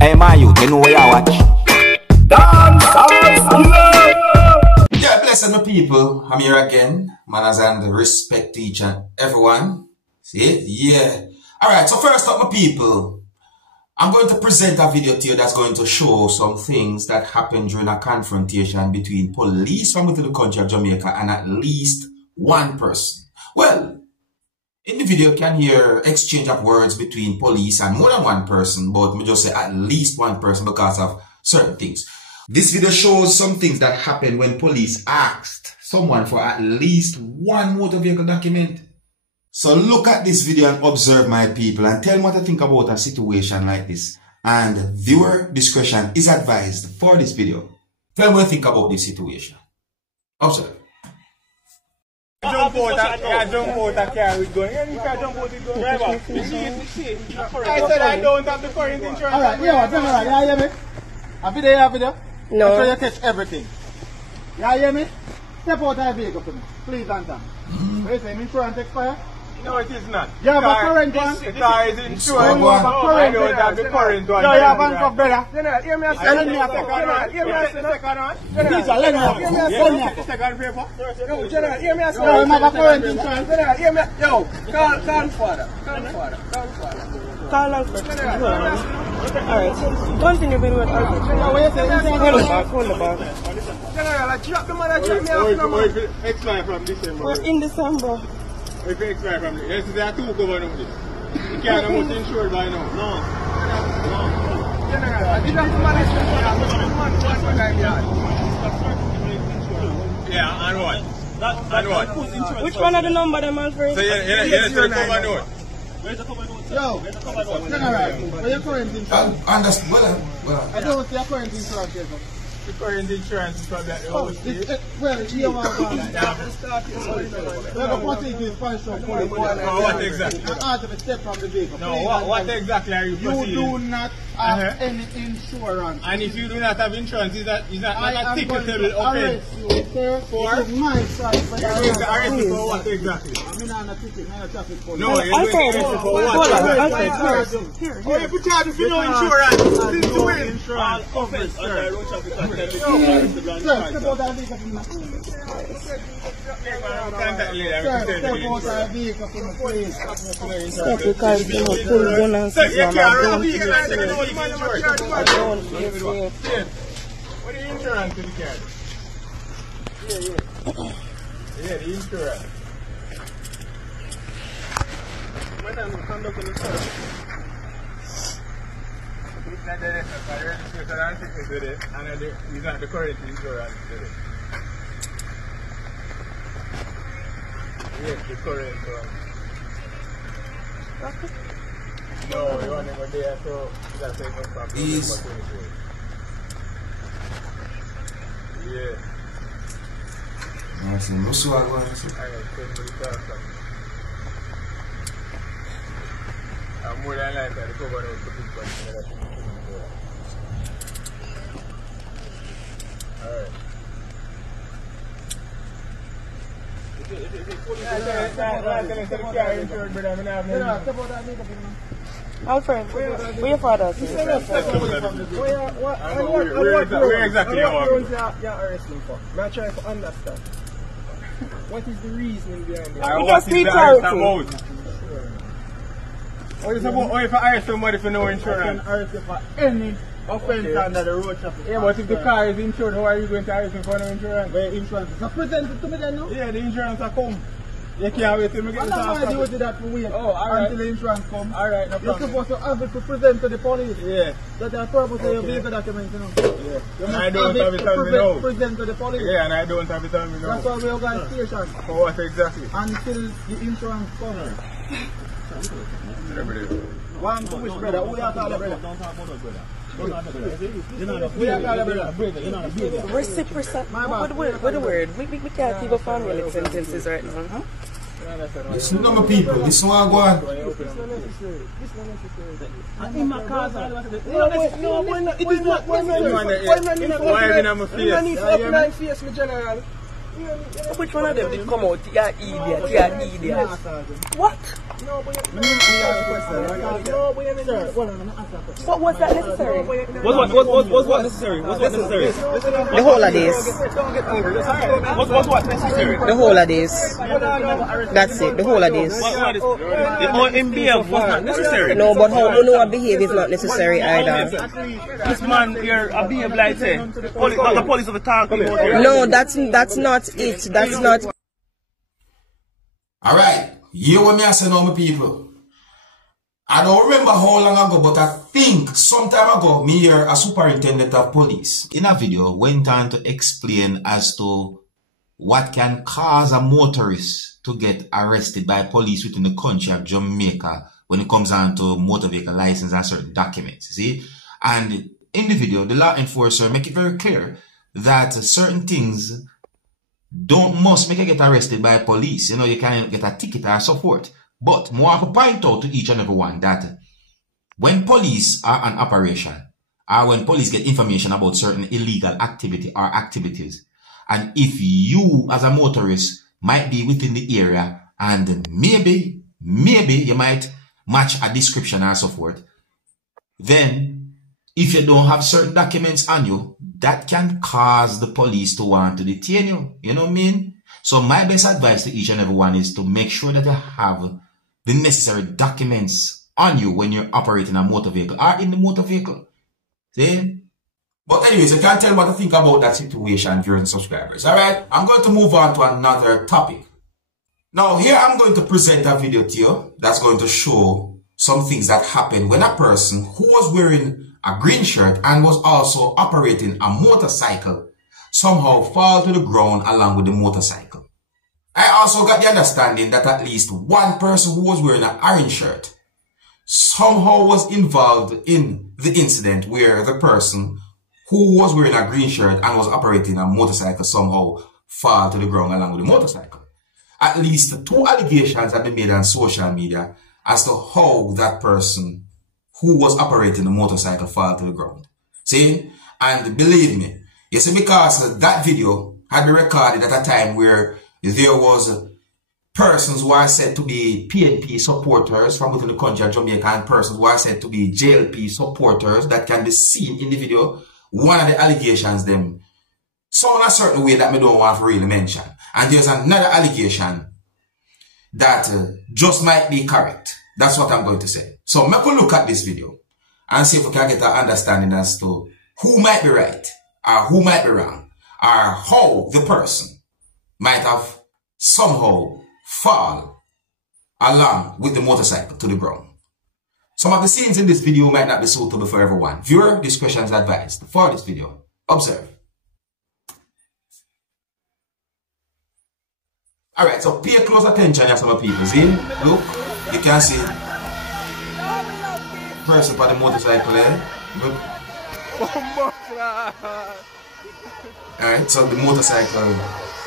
Hey, my youth, you know where you watch? Dancehall skilla! Yeah, blessed my people. I'm here again. Manners and respect to each and everyone. See it? Yeah. Alright, so first up, my people, I'm going to present a video to you that's going to show some things that happened during a confrontation between police from within the country of Jamaica and at least one person. Well, in the video, you can hear exchange of words between police and more than one person, but me just say at least one person because of certain things. This video shows some things that happened when police asked someone for at least one motor vehicle document. So look at this video and observe, my people, and tell me what I think about a situation like this. And viewer discretion is advised for this video. Tell me what you think about this situation. Observe. Jump out a car with gun. You can't jump out with gun. Driver, I said I don't have the current insurance. Alright, you hear me? Have you there? No. I'm sure you catch everything. You hear me? Step out of the vehicle for me. Please answer. What is it? Insurance expire? No, it is not. You have a current one? The car is insured. I don't have the current one. No, you have one for brother. Hear me a second. Hear me a second one. Please, let me have the second paper. No, General, hear me a second. No, you have a current insurance. General, hear me. Yo, call father. Call alright. Continue with what hold the bag. General, I drop the man, I drop me off number. If it expire from December. We're in December. If it expire from the yes, there are two governors. You can't have much insured by now. No. General, I didn't have to manage yeah, and what? Which one are the number them man first? So yeah, the cover note. Where's the cover note? Yo, General, where your current insurance? I don't see your current insurance here. The current insurance is probably at the house. Well, you want to what exactly? I asked if step from the vehicle. No, what exactly are you proceeding? You do not have any insurance. And if you do not have insurance, is that not a ticketable offense? For my side. You're going to arrest me for what exactly? I'm not a ticket, not a traffic police. No, you're going to arrest me for what? Here. Oh, if you charge me for no insurance, this is the way. Insurance offense, sir. What is the insurance to the car? Yeah, the insurance. Madam, come back to the car. It's not the registration and it's not the current insurance. Yes, the current one. No, you want to go there, so you got to take a stop. Yeah. I see no swag one. I'm more than likely to cover out the big one. Alright. Alfred, where your father? Where exactly are you arresting for? I'm trying to understand. What is the reason behind it? What is the arrest about? What is about? Or if I arrest somebody for no insurance? I can arrest you for any offense under the road traffic. Yeah, but if the car is insured, how are you going to arrest me for no insurance? Where insurance is? Present it to me then, no? Yeah, the insurance will come. You can't wait till me get the car. I'm not that for wait until the insurance comes. Alright, no problem. You're supposed to have it to present to the police. Yeah. That's the purpose of your vehicle document, you know. Yeah. And I don't have it on me now. Present to the police. Yeah, and I don't have it on me now. That's why we're going to station. For what exactly? Until the insurance comes. One to which brother? Who you call the brother? Don't talk about the brother. Who you call the brother? You're not a brother. Reciprocate. What the word? We can't keep up family sentences right now. Huh? Listen to my people, listen to what I go on. In my car, no, it is not. Why are you in my face? I need to open my face, my general. Which one of them did come out? You're idiot, you're an idiot. What? No, but you What was that necessary? What's what necessary? What's what necessary? The whole of this. What's what necessary? The whole of this. That's it, the whole of this. What in BF was not necessary. No, but how you know what behavior is not necessary either. This man here, a behave like say, the police of the talk. No, that's not it. That's not. Alright, you what me I say now, my people. I don't remember how long ago, but I think some time ago, me hear a superintendent of police in a video went on to explain as to what can cause a motorist to get arrested by police within the country of Jamaica when it comes on to motor vehicle license and certain documents, you see? And in the video, the law enforcer make it very clear that certain things must make you get arrested by police. You know, you can get a ticket or so forth. But more to point out to each and every one that when police are on operation, or when police get information about certain illegal activity or activities, and if you as a motorist might be within the area and maybe you might match a description or so forth, then if you don't have certain documents on you, that can cause the police to want to detain you. You know what I mean? So my best advice to each and every one is to make sure that you have the necessary documents on you when you're operating a motor vehicle or in the motor vehicle. See? But anyways, you can't tell what to think about that situation, viewers and subscribers. Alright, I'm going to move on to another topic. Now here I'm going to present a video to you that's going to show some things that happen when a person who was wearing a green shirt and was also operating a motorcycle somehow fall to the ground along with the motorcycle. I also got the understanding that at least one person who was wearing an orange shirt somehow was involved in the incident where the person who was wearing a green shirt and was operating a motorcycle somehow fall to the ground along with the motorcycle. At least 2 allegations have been made on social media as to how that person who was operating the motorcycle fall to the ground. See? And believe me, you see, because that video had been recorded at a time where there was persons who are said to be PNP supporters from within the country of Jamaica and persons who are said to be JLP supporters that can be seen in the video. One of the allegations them sound a certain way that me don't want to really mention. And there's another allegation that just might be correct. That's what I'm going to say. So make a look at this video and see if we can get an understanding as to who might be right or who might be wrong or how the person might have somehow fall along with the motorcycle to the ground. Some of the scenes in this video might not be suitable for everyone. Viewer discretion is advised for this video. Observe. Alright, so pay close attention here, some people. See? Look, you can see person for the motorcycle there. Look. Alright, so the motorcycle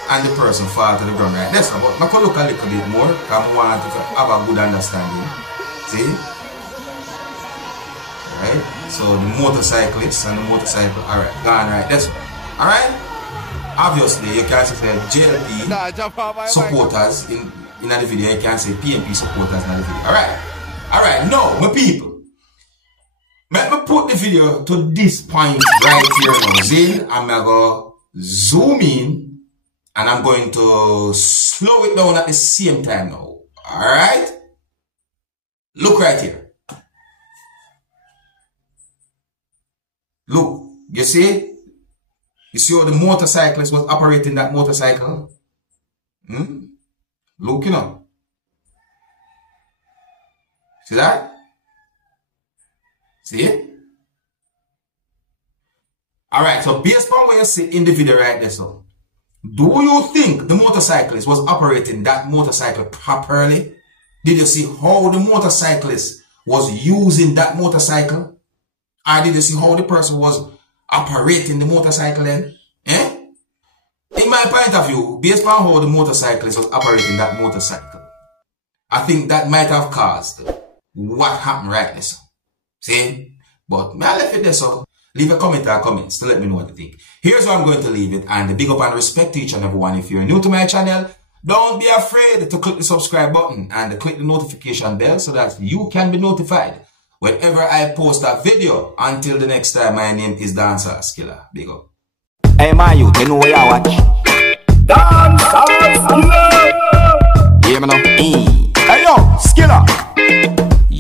and the person fall to the ground right there. So, but I can look a little bit more because I want to have a good understanding. See? Alright, so the motorcyclist and the motorcycle, alright, gone right this way. Alright? Obviously, you can see JLP supporters in the video. You can say PNP supporters in the video. Alright? Alright, now, my people. Let me put the video to this point right here now. See? I'm going to zoom in and I'm going to slow it down at the same time now. Alright? Look right here. Look, you see? You see how the motorcyclist was operating that motorcycle? Look, you know. See that? See it? Alright, so based on what you see in the video right there, so do you think the motorcyclist was operating that motorcycle properly? Did you see how the motorcyclist was using that motorcycle? Or did you see how the person was operating the motorcycle then? Eh? In my point of view, based on how the motorcyclist was operating that motorcycle, I think that might have caused what happened right there. So. See? But me I left it there so. Leave a comment or comments to let me know what you think. Here's where I'm going to leave it, and big up and respect to each and everyone. If you're new to my channel, don't be afraid to click the subscribe button and click the notification bell so that you can be notified whenever I post a video. Until the next time, my name is Dancehall Skilla. Big up. Hey, my youth, you know where you watch?